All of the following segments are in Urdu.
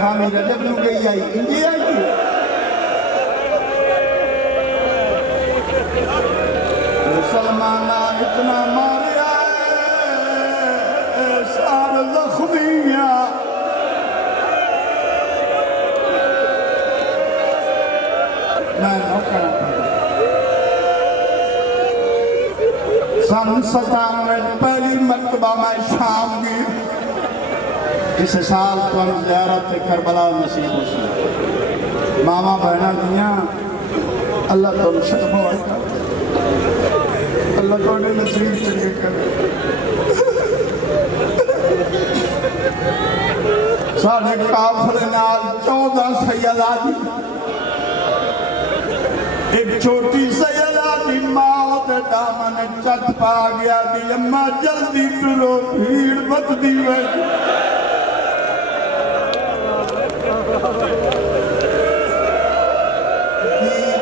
اٹھامی رجب نو گئی آئی انجی آئی مسلمانہ اتنا ماریا ہے سار زخمیاں میں نوکر سن 97 پہلی مرتبہ میں شام گئی اس سال تو ہم زیارت کربلا نصیب ہو سکتے ماما بہنہ دیاں اللہ تو شرم ہو اللہ تو نے نصیب چلیے کرے ساڑھے کافر نال 14 سیدہ دی ایک چھوٹی سیدہ دی ماں دے دامن چت پا گیا دی اماں جلدی ٹرو بھیڑ بت دی وے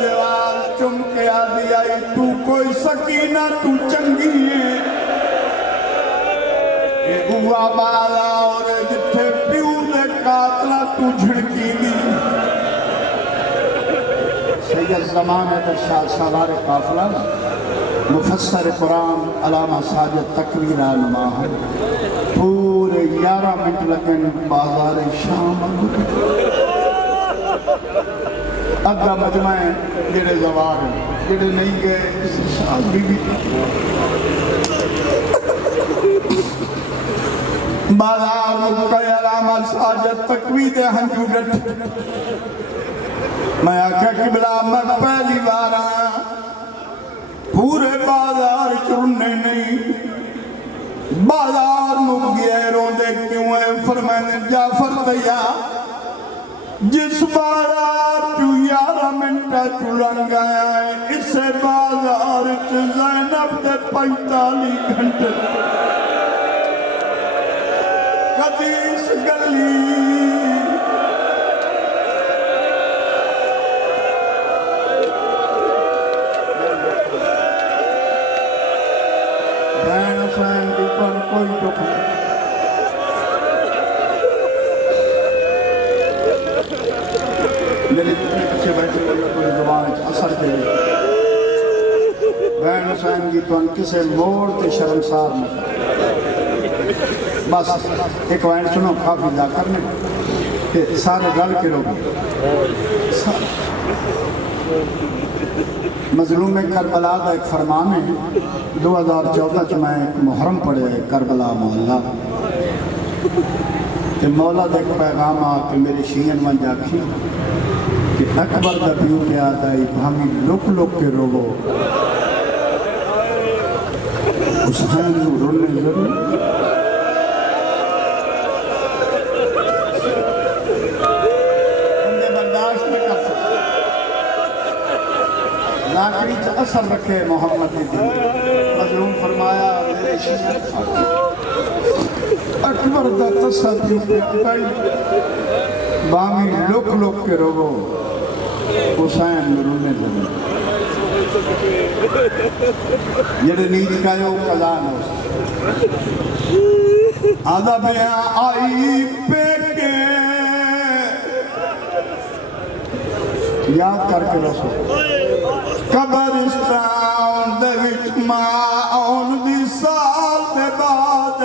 دیوار چم کے آدھی آئی تو کوئی سکینہ تو چنگی ہے یہ ہوا بالا اور جتھے پیو دے قاتلہ تو جھڑکی دی سید زمانہ در شاہ سالار قافلہ مفسر قرآن علامہ ساجد تکویرہ نما ہے پورے 11 منٹ لگن بازار شام اگا مجمع جڑے زوار ہیں جڑے نہیں گئے اس شاہ بی بی بازار مکہ علامہ ساجد تکویر ہنجو ڈٹ میں آکھا قبلہ میں پہلی بار آیا پورے بازار چرنے نہیں بازار مگیے روندے کیوں ہے فرمائنے جعفر تیا جس بازار تو 11 منٹا چلنگ آیا ہے اسے بازار زینب دے 45 گھنٹے قدیس گلی کوئی دکھ میرے پیچھے بیٹھے کوئی زبان اثر دے بین حسین کی تو کسے موڑ کے شرمسار میں بس ایک وائن سنو کافی جا کرنے کہ سارے گل کے لوگ مظلوم کربلا دا ایک فرمان ہے 2014 چ میں ایک محرم پڑھے کربلا محلہ کہ مولا دا ایک پیغام آ کہ میرے شیعن من جاکھی کہ اکبر دا پیو پہ آتا ہے ہمیں لک لک کے روگو حسین نو رونے ضرور لاکری چا اثر رکھے محمد دین مظلوم فرمایا میرے شیعہ اکبر دا تصدیق پہ آئی بامی لک لک کے روگو حسین رونے لگے یہ نیت کا یو قضان ہو آدھا بیاں آئی پہ کے یاد کر کے رسول قبرستان دے وچ ماں دی سال دے بعد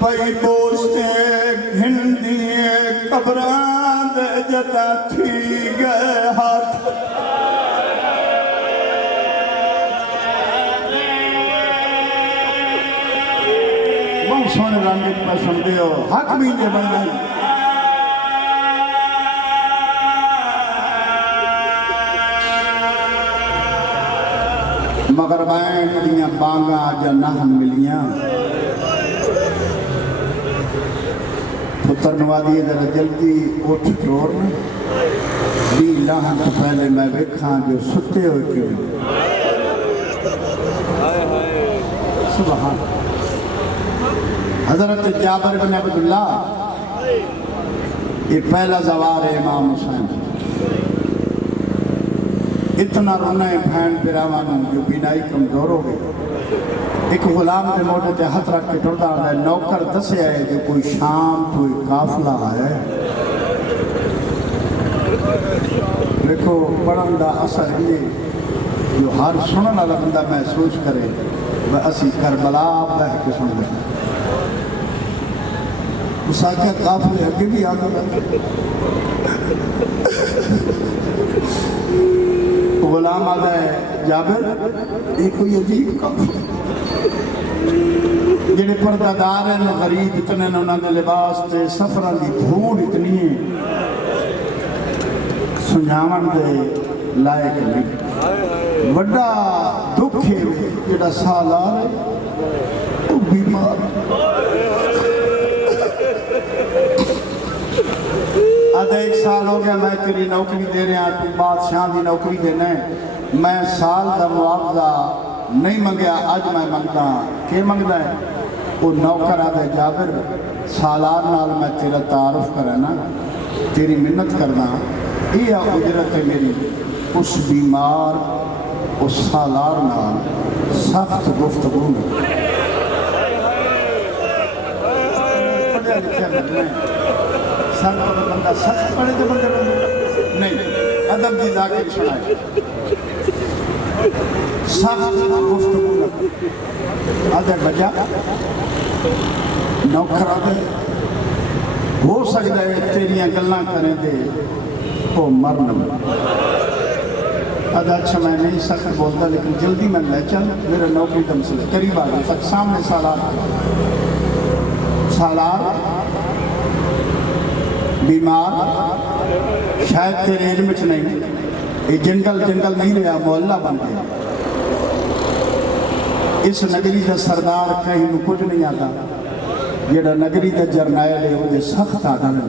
پئی بوستے گھندیے قبران دے جدا تھی گئے ہاتھ بہت سونے رنگت میں سن دیو حق بھی جے بندائی مگر بائیں دیاں بانگا آجا نہن ملیاں پتر نوادی در جلدی اٹھ ٹور بھی لہن تو پہلے میں بیکھاں جو ستے ہوئے کیوں سبحان حضرت جابر بن عبداللہ یہ پہلا زوار ہے امام حسین اتنا رونا ہے بھین پیراوانوں جو بینائی کمزور ہو گئے ایک غلام کے موٹے تے ہاتھ رکھ کے ٹردا ہے، نوکر دسیا ہے کہ کوئی شام کوئی قافلہ ہے۔ دیکھو پڑھن دا اثر یہ جو ہر سنن والا بندہ محسوس کرے وہ اسی کربلا بہ کے سن لیں۔ اس آگے قافلے اگے بھی آ گئے، غلام آتا ہے جابر ایک کوئی عجیب قافلہ، جڑے پردہ دار ہیں غریب اتنے نے، انہوں نے لباس تے سفران دی دھوڑ اتنی ہے، سنجاون دے لائق نہیں۔ وڈا دکھ ہے جڑا سالار ہے وہ بیمار، آدھا ایک سال ہو گیا میں تیری نوکری دے رہے ہیں، تو بادشاہ دی نوکری دینا ہے، میں سال دا معاوضہ نہیں منگیا، آج میں منگتا ہوں۔ کہ منگتا ہے؟ وہ نوکر آدھے جابر سالار نال میں تیرا تعارف کرنا، تیری منت کرنا، یہ اجرت ہے میری اس بیمار اس سالار نال سخت گفتگو میں۔ پڑھے لکھے بندے سر پر بندہ سخت پڑھے تو بندے نہیں، ادب دی ذاکر سنائے، سخت گفتگو میں آدھے بجا نوکر آدھے ہو سکتا ہے تیریاں گلاں کریں دے وہ مرن۔ آدھا اچھا میں نہیں سخت بولتا لیکن جلدی میں لے چل، میرا نوکری دم سے قریب آ گیا تک سامنے سالار بیمار، شاید تیرے علم چ نہیں، یہ جنگل نہیں رہا، محلہ بن گیا۔ اس نگری دا سردار کہیں نو کچھ نہیں آتا، جڑا نگری دا جرنائل ہے وہ سخت آدھا ہے۔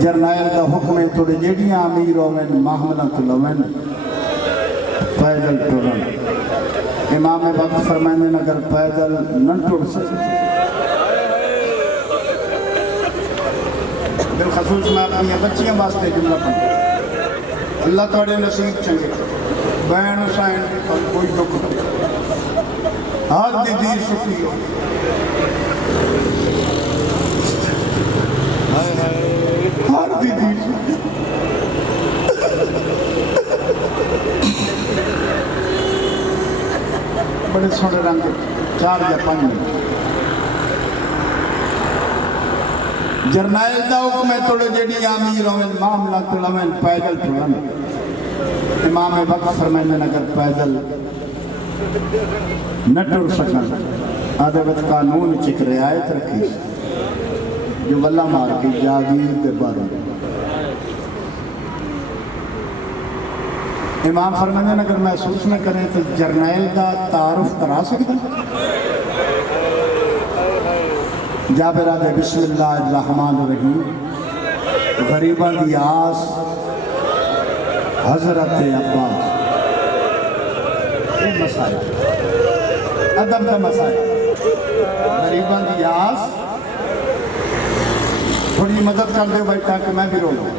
جرنائل دا حکم ہے توڑے جیڑیاں امیر ہوئن محملت لوئن پیدل ٹرن۔ امام وقت فرمائیں اگر پیدل نہ ٹر سکتے، بالخصوص میں اپنی بچیاں واسطے جملہ پڑھیں، اللہ توڑے نصیب چنگے، بین حسین کوئی دکھ ہر دی دیر سکھی ہو، ہر دی دیر سکھی، بڑے سوڑے رنگ 4 یا 5 منٹ۔ جرنائل دا حکم ہے توڑے جیڑی امیر ہوئن معاملہ تلوین پیدل ٹرن۔ امام وقت فرمائیں اگر پیدل نہ ٹر سکن، آدھے وقت قانون چک رعایت رکھی جو واللہ مار کی جاگیر دے بارے۔ امام فرمائیں اگر محسوس نہ کریں تو جرنائل دا تعارف کرا سکتا۔ جابر آدھے بسم اللہ الرحمن الرحیم، غریبان دی آس حضرت عباس۔ یہ مسائل ادب دا مسائل، غریبان دی آس تھوڑی مدد کر دے بھائی تاکہ میں بھی رو لوں۔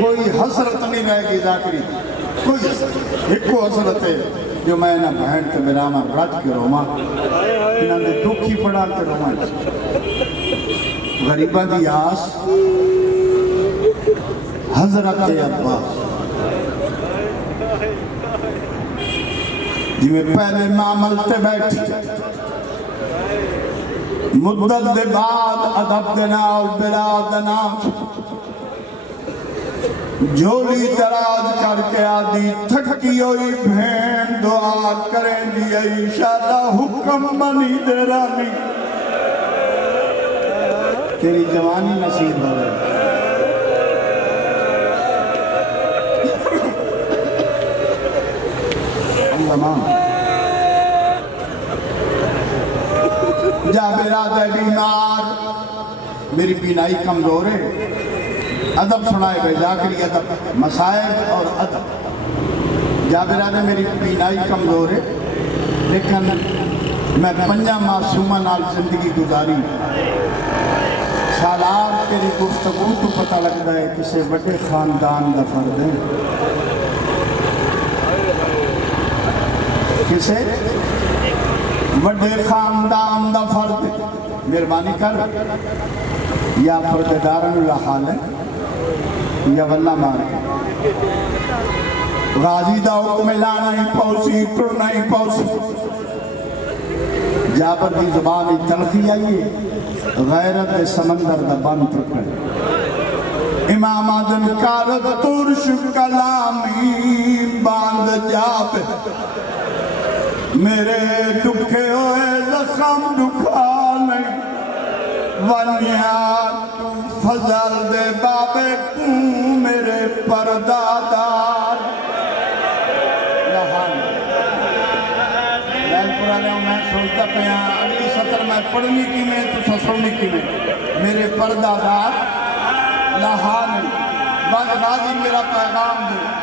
کوئی حسرت نہیں رہے گی ذاکری، کوئی ایک کو حسرت ہے جو میں نہ بہن کے میرامہ رج کے روما، انہاں دے دکھی پڑا کے روما۔ غریبان دی آس حضرت عباس، جی میں پہلے معامل تے بیٹھی مدت دے بعد ادب دینا اور بلاد دینا، جولی دراز کر کے آدھی تھکی ہوئی بہن دعا کریں دی عیشہ دا حکم بنی دے رانی، تیری جوانی نصیب ہو گئی۔ جابر آدھے بیمار، میری بینائی کمزور ہے، ادب سنائے بے ذاکری ادب، مسائب اور ادب۔ جابر آدھے میری بینائی کمزور ہے لیکن میں 5 معصومہ نال زندگی گزاری، سالار تیری گفتگو تو پتہ لگتا ہے کسے بڑے خاندان دا فرد ہے، کسے وڈے خاندان دا فرد مہربانی کر یا پردگارن لحال ہے یا واللہ مارے غازی دا حکم لانا ہی پوسی کرنا ہی پوسی جابر دی زبان تلخی آئیے غیرت سمندر دا بند پرکڑ امام آدم کارت ترش کلامی باند جاب میرے دکھے ہوئے زخم دکھا نہیں ونیات تو فضل دے بابے کوں میرے پردادار لہان لہن پرانے ہوں میں سوچتا پہاں اگلی سطر میں پڑھنی کی میں تو سسرنی کی میں میرے پردادار لہان بعد غازی میرا پیغام دے